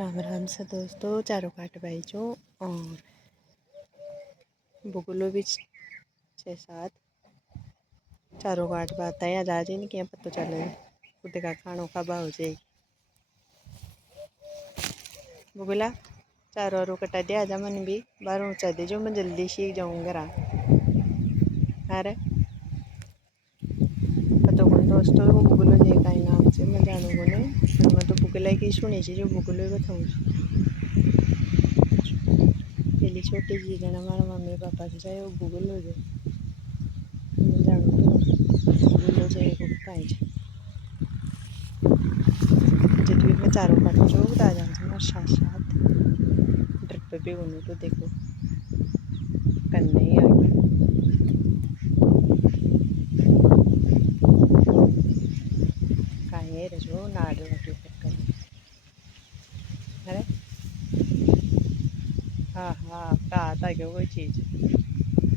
राम राम से दोस्तों, चारों काट भाई जो और बुगलो भी 6-7 चारों काट बात है। आज आज इनके पता चले कुत्ते का खानों का भाव जाए बुगला चारों रो कटा दिया जा मन भी बाहर ऊँचा दे जो मैं जल्दी सीख जाऊँगा रा। अरे पता कौन दोस्तों वो बुगलो जे का नाम से मैं जानूँगा नहीं, मैं तो बुगला की सुनी थी जो बुगलो ही बताऊँ। पहली छोटी चीज़ है ना हमारा मम्मी पापा से चाहे वो बुगलो हो जाए मैं जानूँ तो बुगलो जाए को पाए जितनी मैं चारों काट जो बता जाऊँ मैं साथ साथ ट्रिप पे भी उन्होंने तो देखो करने ही आगे कहीं रजो नाड़ लगे कर अरे हाँ हाँ कहा था कि कोई चीज़